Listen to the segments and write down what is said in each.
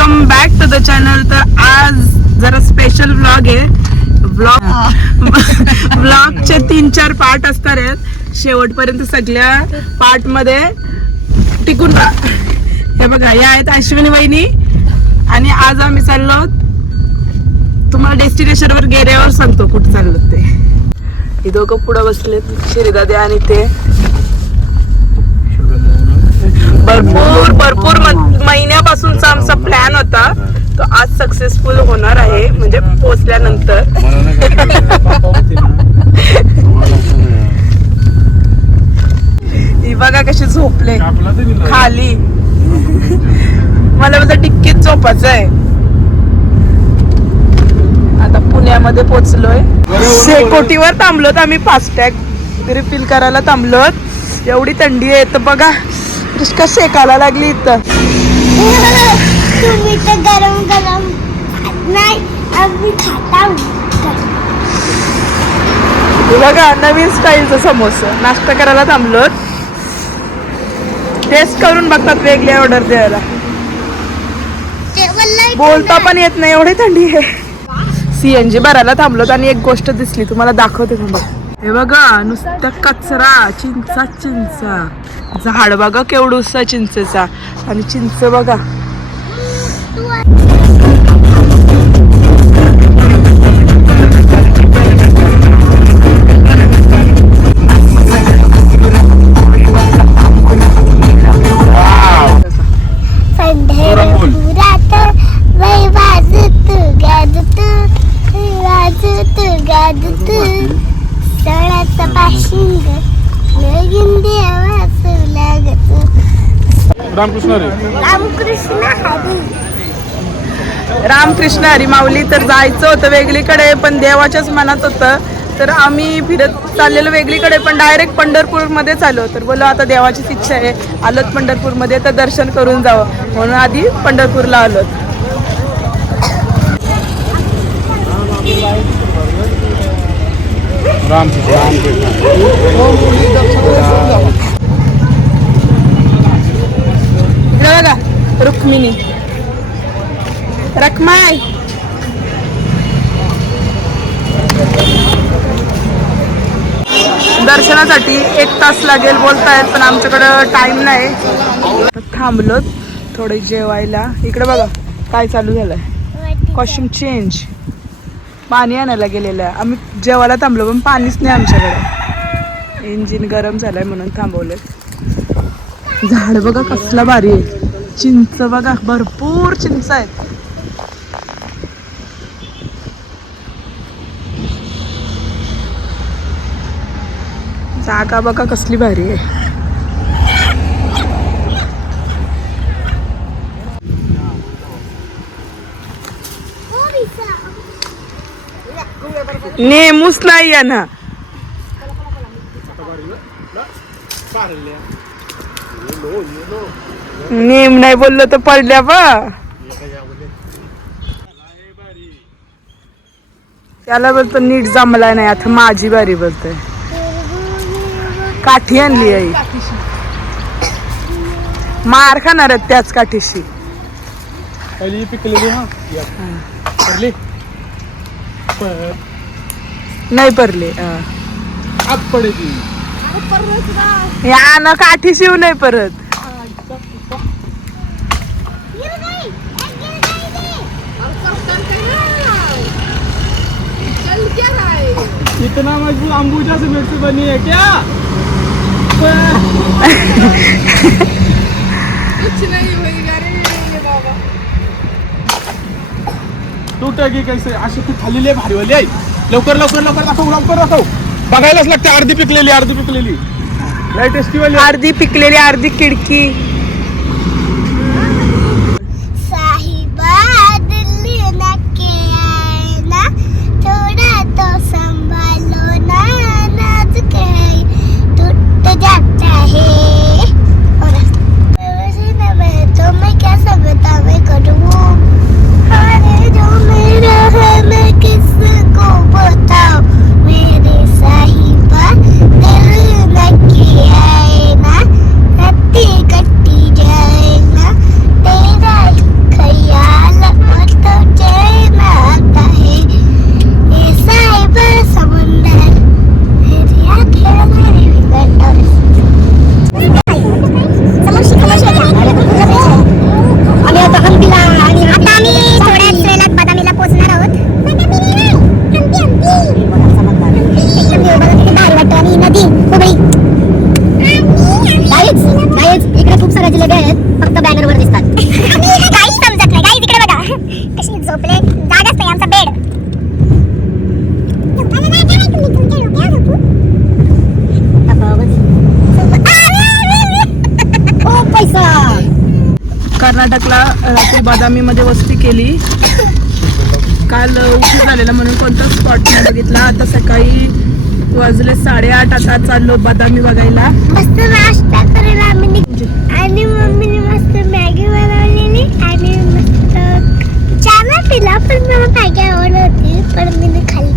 Welcome back to the channel. तर आज जरा स्पेशल व्लॉग आहे. व्लॉगचे 3-4 पार्ट असणार आहेत. शेवटपर्यंत सगळ्या पार्ट मध्ये टिकून राहा. हे बघा, या आहेत अश्विनी वहिनी आणि आज आम्ही चाललो. तुम्हाला डेस्टिनेशन वर गेल्यावर सांगतो कुठे चाललो ते. हे दोघं पुढे बसलेत, श्रीदादे आणि ते. भरपूर महिन्यापासूनचा आमचा प्लॅन होता तो आज सक्सेसफुल होणार आहे. म्हणजे पोहोचल्यानंतर ही बघा कशी झोपले खाली. मला बोलतं टिक्कीत झोपायचं आहे. आता पुण्यामध्ये पोहोचलोय. शेकोटीवर थांबलोत आम्ही. फास्टॅग रिफिल करायला थांबलोत. एवढी थंडी आहे तर बघा रिश्का शेकायला लागली इथं. तुम्ही तर गरम गरम नाही आम्ही खाता. बघा नवीन स्टाईलचा समोसा. नाश्ता करायला थांबलोत. टेस्ट करून बघतात वेगळी ऑर्डर द्यायला. बोलता पण येत नाही एवढी थंडी आहे. CNG भरायला थांबलोत आणि एक गोष्ट दिसली तुम्हाला दाखवते. हे बघा नुसता कचरा. चिंचा झाड बघा केवढूसा चिंचेचा. आणि चिंच बघा. रामकृष्ण हरी माऊली. तर जायचं होतं वेगळीकडे पण देवाच्याच मनात होतं. तर आम्ही फिरत चाललेलो वेगळीकडे पण डायरेक्ट पंढरपूरमध्ये चाललो. तर बोलो आता देवाचीच इच्छा आहे, आलोत पंढरपूरमध्ये तर दर्शन करून जावं म्हणून आधी पंढरपूरला आलोत. बघा रुक्मिणी रखमाई. दर्शनासाठी 1 तास लागेल बोलतायत पण आमच्याकडं टाइम नाही. थांबलोत थोडे जेवायला. इकडे बघा काय चालू झालंय. Costume change. पाणी आणायला गेलेलं आहे. आम्ही जेवायला थांबलो पण पाणीच नाही आमच्याकडे. इंजिन गरम झालंय म्हणून थांबवलंय. झाड बघा कसला भारी आहे. चिंच बघा भरपूर चिंच आहेत. जागा बघा कसली भारी आहे. नेमूच नाही आहे ना. नेम नाही बोललो तर पडल्या बा. त्याला बोलतो नीट जमला नाही. आता माझी बारी बोलतोय. काठी आणली आई. मार खाणार आहेत त्याच काठीशी. नाही परले या ना काठी शिव नाही परत. इतना मजबूत अंबुजा से मिर्ची बनी है क्या? कुछ नहीं होगा रे बाबा. तुटेगी कैसे? अशी खूप खाल्लेली भारी वाली आहे. लवकर दाखव. बघायलाच लागते. अर्धी पिकलेली लय टेस्टी वाली. अर्धी पिकलेली अर्धी किडकी. कट्टी कर्नाटकला रात्री बदामीमध्ये वस्ती केली. काल उशीर झालेला म्हणून कोणताच स्पॉट नाही बघितला. आता सकाळी वाजले 8:30. आता चाललो बदामी बघायला. मस्त नाश्ता करायला आम्ही आणि मम्मीने मस्त मॅगी बनवलेली आणि मस्त चहा नाही पिला पण मला मॅगी आवडत होती पण मी खाल्ली.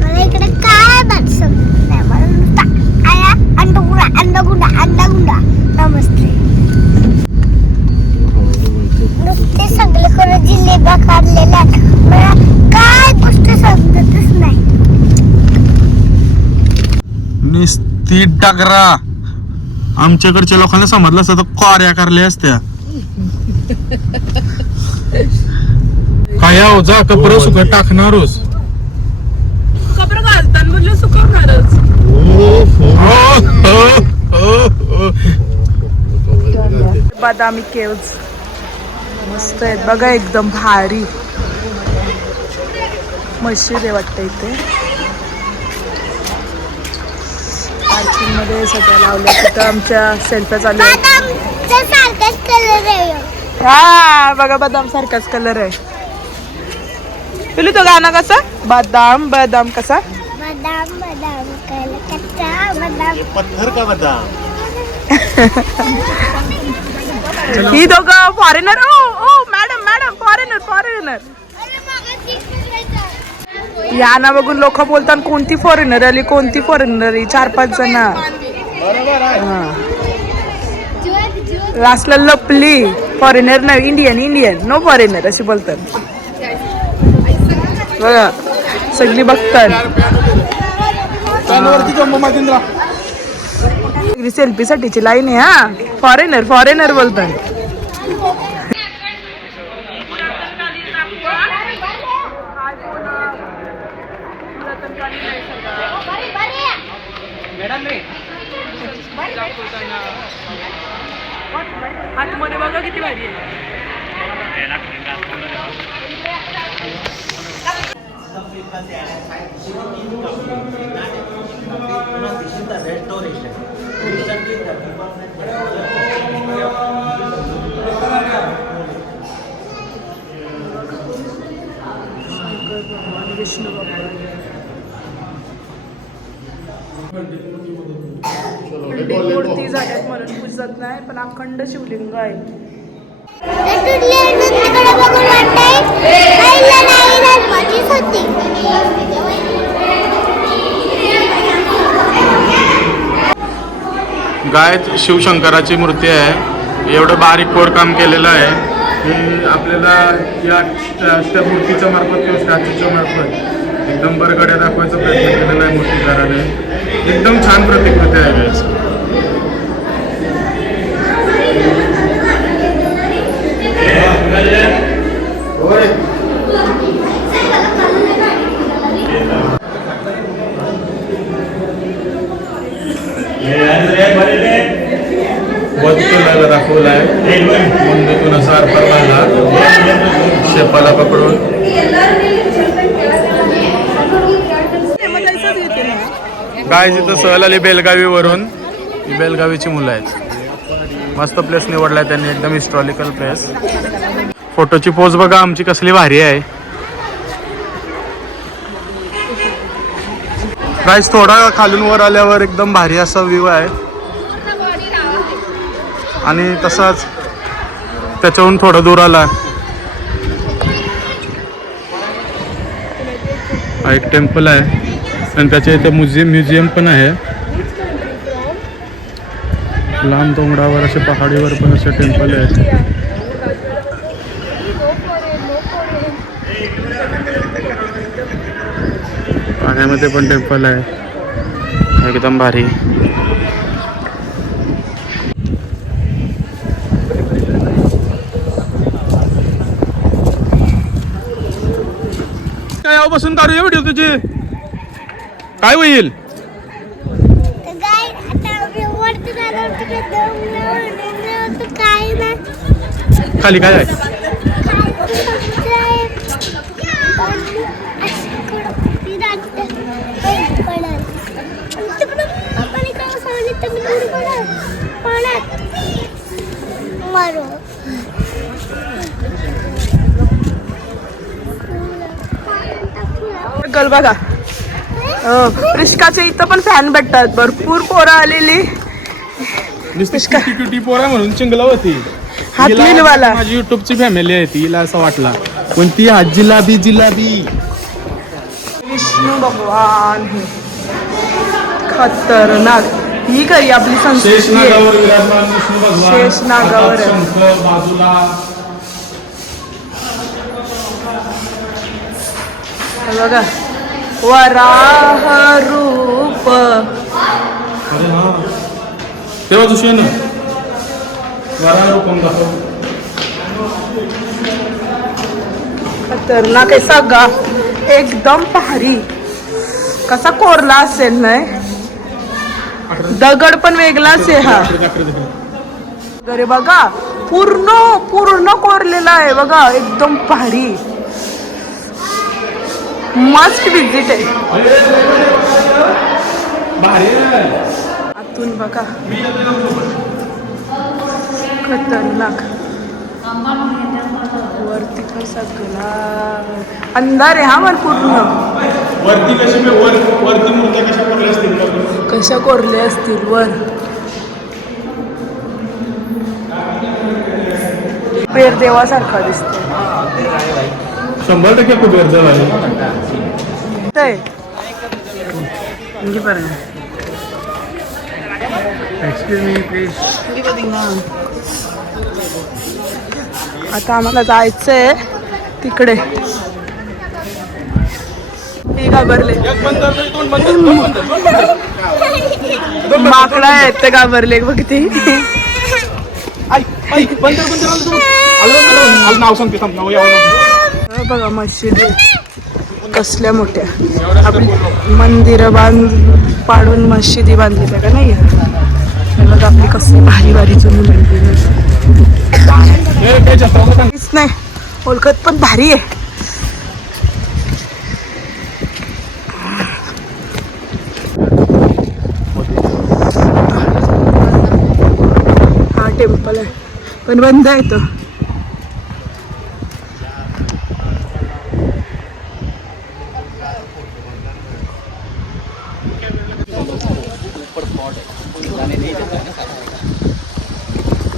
मला इकडे काय बसम अंडा नमस्ते. नुसते सगळे कोण जिलेबा काढलेल्या मला काय गोष्ट समजतच नाही. निस्ती डगरा आमच्याकडच्या लोकांना समजलं असतं तर कॉर्या करल्या असत्या. काय हो जा कपडे सुकत टाकणारच. कपडे घालताना म्हणलं सुकवणारच. बदामी केव्ज मस्त आहेत बघा, एकदम भारी. मशीद आहे वाटतं इथे. पार्किंग मध्ये सगळं लावलं. तिथं आमच्या सेल्फ्या चालू आहेत. बदामचा सारखाच कलर आहे. हा बघा बदाम सारखाच कलर आहे. पिलू तो गाणं कसं बदाम बदाम कसा बदाम बदाम कच्चा बदाम पत्थर का बदाम. ही दोघं फॉरेनर. ओ ओ मॅडम मॅडम फॉरेनर फॉरेनर. या ना बघून लोक बोलतात कोणती फॉरेनर आली कोणती फॉरेनर आली. 4-5 जण लास्टला लपली. फॉरेनर नाही इंडियन इंडियन नो फॉरेनर अशी बोलतात बघा. सगळी बघतात. सेल्फी साठीची लाईन आहे. हा फॉरेनर फॉरेनर बोलतात. आतमध्ये बघा किती भारी आहे. मूर्ती झाल्यात म्हणून पूजत नाही पण अखंड शिवलिंग आहे. गाय शिवशंकराची मूर्ती आहे. एवढं बारीक कोरकाम केलेलं आहे की आपल्याला या त्या मूर्तीच्या मार्फत किंवा स्टॅच्यूच्या मार्फत एकदम बरगड्या दाखवायचा प्रयत्न केलेला आहे मूर्तीकाराने. एकदम छान प्रतिकृती आहे गायची. वध केलेला दाखवला आहे. मुंबईतून असा आरपार बांधला शेपाला पकडून. गाय जिथं सहल आली बेलगावीवरून. ही बेलगावीची मुलं आहेत. मस्त प्लेस निवडलाय त्यांनी एकदम हिस्टॉरिकल प्लेस. फोटोची पोज बघा आमची कसली भारी आहे. गाईस थोडा खालून वर आल्यावर एकदम भारी असा व्ह्यू आहे आणि तसाच त्याच्याहून थोडं दूर आला हा एक टेम्पल आहे आणि त्याच्या इथे म्युझियम पण आहे. लांब डोंगरावर असे पहाडीवर पण असे टेम्पल आहेत. पाण्यामध्ये पण टेम्पल आहे एकदम भारी. काय बसून काढूया व्हिडिओ तुझे काय होईल. खाली काय आहे. मारो. गल बघा रिस्काच्या इथं पण फॅन भेटतात. भरपूर पोरं आलेली. किटी पोरा म्हणून चिंगला होती. हातलीवाला माझी युट्यूबची फॅमिली आहे ती. हिला असं वाटला पण ती जिलाबी जिलाबी. विष्णू भगवान हे खतरनाक. ही खरी आपली संस्कृती आहे. शेषनागावर विराजमान विष्णू भगवान. शेषनागावर आहे. शंख बाजूला. हे बघा वराह रूप. अरे हा तेव्हा दुसरे ना वराह रूपम दाखव. खतरनाक आहे सगळा एकदम भारी. कसा कोरला असेल नाही. दगड पण वेगळाच आहे हा. अरे बघा पूर्ण पूर्ण कोरलेला आहे बघा. एकदम भारी. मस्ट विजिट आहे. आतून बघा खतरनाक. वरती पण सगळा अंधार आहे हा. वर पूर्ण वरती कशी वरती मूर्त्या कशा कोरल्या असतील. कशा कोरल्या असतील वर. पेर देवासारखा दिसतो. 100% खूप गरज आहे. Excuse me please. आता आम्हाला जायचंय तिकडे. ते घाबरले माकडा आहेत ते घाबरले बघ ते. नाव सांगते नाव. बघा मस्जिद कसल्या मोठ्या. आपली मंदिरं पाडून मस्जिदी बांधली का नाही. बघा आपली कसली भारी भारी जुनी मंदिर. काहीच नाही ओळखत पण भारी आहे. हा टेम्पल आहे पण बंद आहे तो.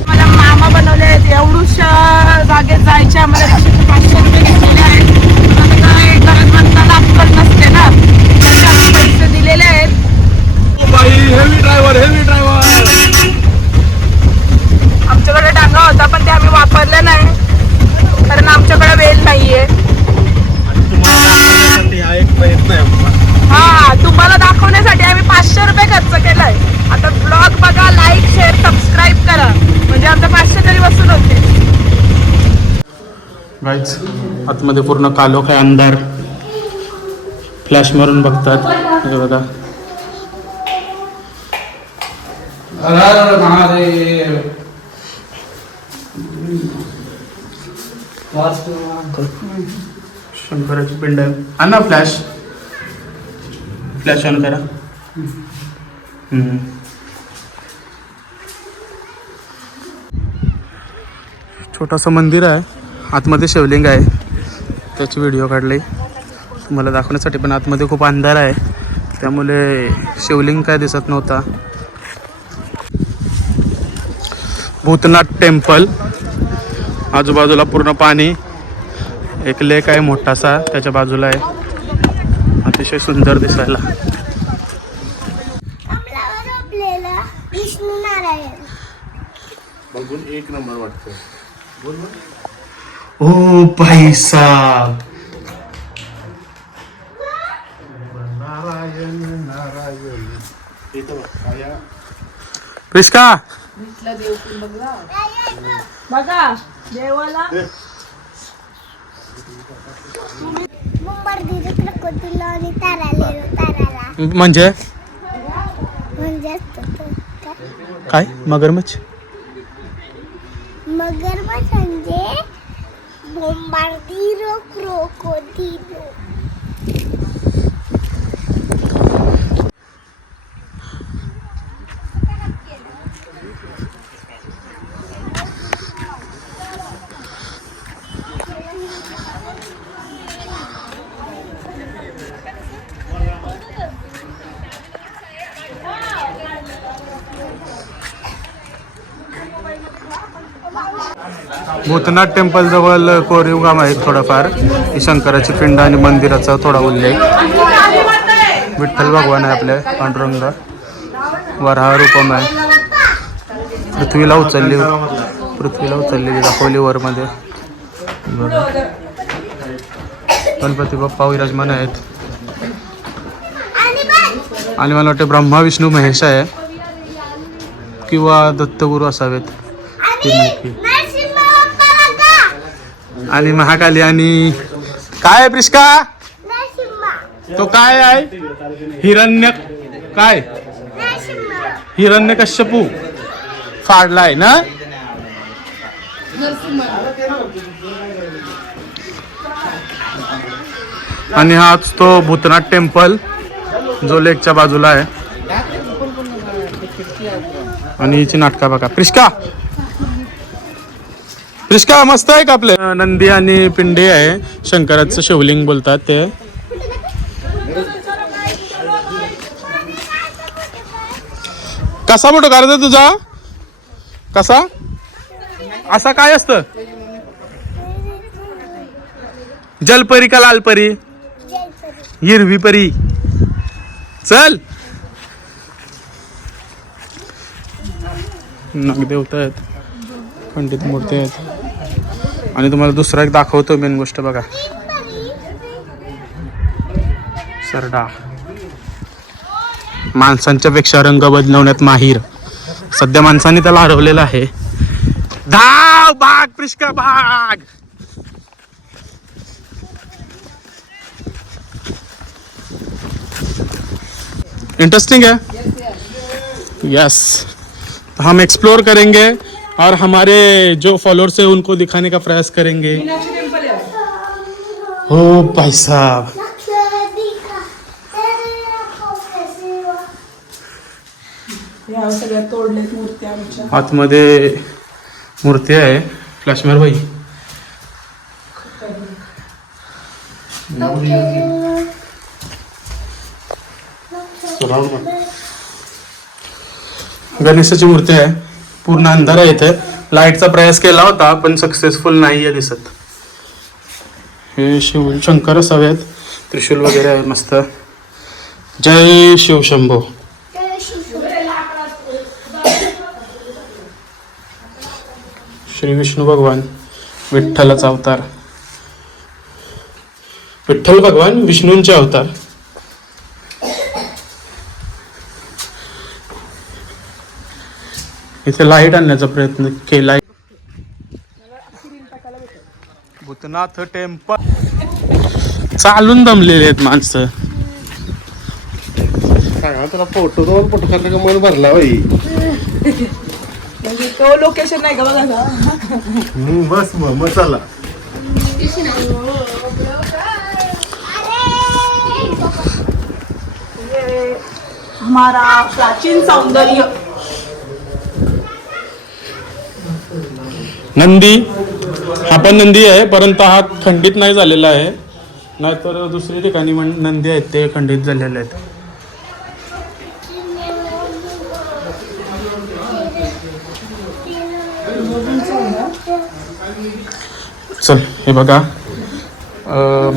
मला मामा बनवले आहेत. एवढूशा जागेत जायचे आम्हाला 500 रुपये घेतलेले आहेत. काय गरज म्हणताना अक्कल नसते ना. पैसे दिलेले आहेत. Heavy driver. आमच्याकडे डांगा होता पण ते आम्ही वापरले नाही कारण आमच्याकडे वेळ नाहीये. हा एक प्रयत्न आहे. हा तुम्हाला दाखवण्यासाठी आम्ही 500 रुपये खर्च केलाय. आता ब्लॉग बघा, लाईक शेअर सबस्क्राईब करा म्हणजे आमचा 500 तरी वसूल होते. गाईज आतमध्ये पूर्ण कालोख आहे. अंधार. फ्लॅश मारून बघतात. हे बघा शंकराची पिंड आहे. आणा फ्लॅश ऑन करा. छोटंसं मंदिर आहे. आतमध्ये शिवलिंग आहे. त्याची व्हिडिओ काढली तुम्हाला दाखवण्यासाठी पण आतमध्ये खूप अंधार आहे त्यामुळे शिवलिंग काय दिसत नव्हता. भूतनाथ टेम्पल. आजूबाजूला पूर्ण पाणी. एक लेक आहे मोठासा त्याच्या बाजूला आहे. अतिशय सुंदर दिसायला. विष्णू नारायण बघून एक नंबर वाटतं. ओ भाई साहब. प्रिस्का बघा देवाला आणि ताराला म्हणजे म्हणजे काय मगरमच्छ. मगरमच्छ म्हणजे बोंबार्दिरो क्रोकोडिलो. भूतनाथ टेम्पल जवळ कोरीव गाव आहे थोडंफार. ही शंकराची पिंड आणि मंदिराचा थोडा उल्लेख. विठ्ठल भगवान आहे आपल्या पांडुरंग. वराह रूपम आहे. पृथ्वीला उचललेली दाखवली वरमध्ये. गणपती बाप्पा विराजमान आहेत. आणि मला वाटतं ब्रह्मा विष्णू महेश आहे किंवा दत्तगुरू असावेत. आणि महाकाली आणि काय प्रिस्का तो काय आहे हिरण्यकश्यपू फाडलाय ना. आणि हाच तो भूतनाथ टेम्पल जो लेकच्या बाजूला आहे. आणि हिची नाटका बघा. प्रिस्का मस्त आहे का आपले. नंदी आणि पिंडे आहे. शंकराचं शिवलिंग बोलतात ते. कसा फोटो काढतो तुझा. कसा असा काय असतं. जलपरी का लालपरी. हिरवी परी. चल. नागदेवता आहेत. खंडित मूर्ती आहेत. आणि तुम्हाला दुसरा एक दाखवतो मेन गोष्ट बघा. सरडा माणसांच्या पेक्षा रंग बदलवण्यात माहीर. सध्या माणसांनी त्याला हरवलेलं आहे. धाव भाग प्रिस्का भाग. इंटरेस्टिंग है. यस हम एक्सप्लोर करेंगे और हमारे जो फॉलोअर्स है उनको दिखाने का प्रयास करेंगे. हो भाई साहब. आतमध्ये मूर्ती आहे. फ्लॅशमॅर बाई. गणेशाची मूर्ती आहे. पूर्ण अंधार आहे इथे. लाईटचा प्रयास केला होता पण सक्सेसफुल नाही आहे दिसत. हे शिव शंकर असावेत. त्रिशूल वगैरे आहे मस्त. जय शिव शंभो. श्री विष्णू भगवान विठ्ठलाचा अवतार. विठ्ठल भगवान विष्णूंचे अवतार. इथे लाईट आणण्याचा प्रयत्न केलाय. भूतनाथ टेम्पल. चालून दमलेले आहेत माणसं. त्याला फोटो काढला का मन भरला बाई. म्हणजे तो लोकेशन नाही का बघा. बस मग चला. हमारा प्राचीन सौंदर्य. नंदी हा पण नंदी आहे परंतु हा खंडित नाही झालेला आहे. नाहीतर दुसऱ्या ठिकाणी नंदी आहेत ते खंडित झालेले आहेत. चल हे बघा.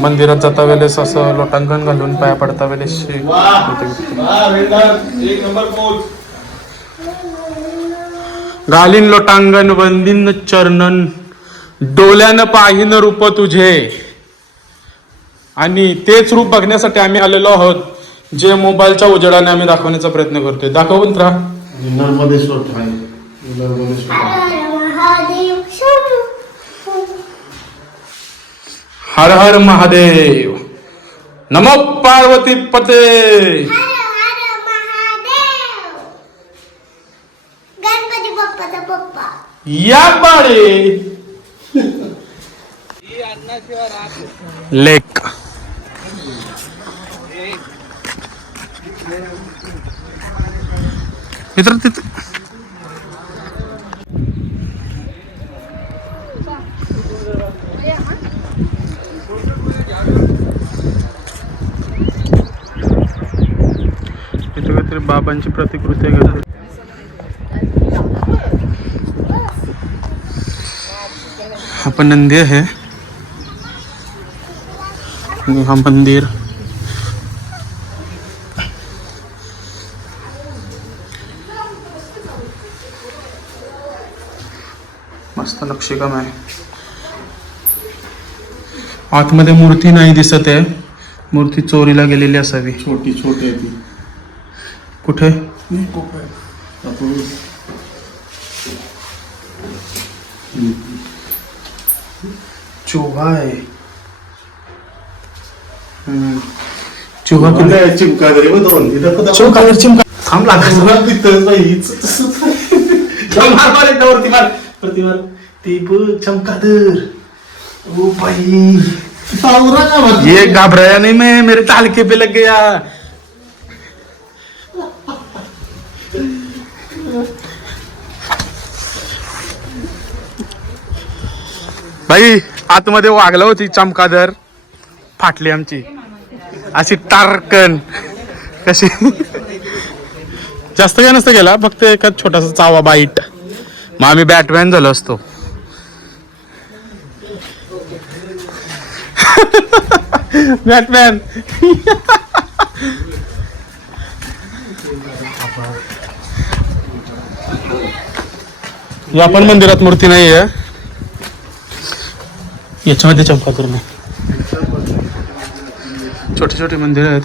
मंदिरात जाता वेळेस असं लोटांगण घालून पाया पडता वेळेस घालीन लोटांगण वंदीन चरणन डोल्यानं पाहिन रूप तुझे. आणि तेच रूप बघण्यासाठी आम्ही आलेलो आहोत जे मोबाईलच्या उजेडाने आम्ही दाखवण्याचा प्रयत्न करतोय. दाखव मित्रा. हर हर महादेव. नमो पार्वती पते. गणपती बाप्पाचा पप्पा. या बाळे लेक. मित्र तिथे काहीतरी बाबांची प्रतिकृती आहे. हा पण नंदी आहे आणि हा मंदिर. मस्त नक्षीकाम आहे. आतमध्ये मूर्ती नाही दिसत आहे. मूर्ती चोरीला गेलेली असावी. छोटी छोटी आहे ती. कुठे? चूहा आहे. चूहा कुठे? चिमकादरी व दोन चिमका थांब लागत. तिथंच बाईच. मार वरती मार वरती मार. ती बघ चमकादर. ओ भाई सावरा का बा? ये घबराया नहीं मैं, मेरे तालके पे लग गया. भाई आतमध्ये वागला होती चमकादर. फाटली आमची अशी टारकन कशी. जास्त काय नसतं गेला, फक्त एका छोटासा चावा बाईट. मग आम्ही बॅटमॅन झालो असतो. बॅटमॅन. या पण मंदिरात मूर्ती नाहीये. याच्यामध्ये चमकादर नाही. छोटे छोटे मंदिर आहेत.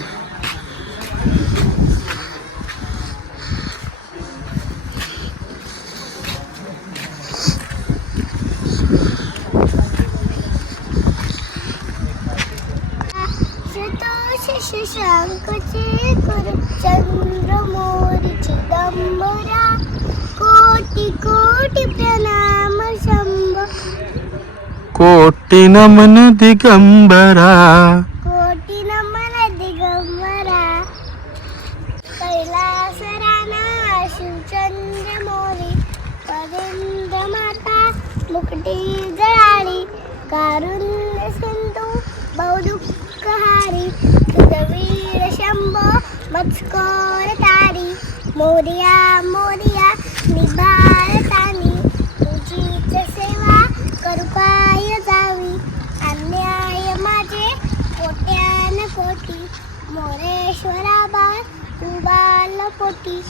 शशांकचे कर चंद्रमोरी चिदंबरा कोटी कोटी प्रणाम शंभ कोटी नमन दिगंबरा. कोटी नमन दिगंबरा कैलासराना शिवचंद्र मोरी परेंद्र माता मुकटी जळाली कारुण्य सिंधू बहुदुःखहारी तुझवीर शंभो मचकोर तारी मोरिया मोरिया निभारतानी तुझीच सेवा करुपाय जावी अन्याय माझे कोट्यान कोटी मोरेश्वरा बाळ तू बाल पोटी.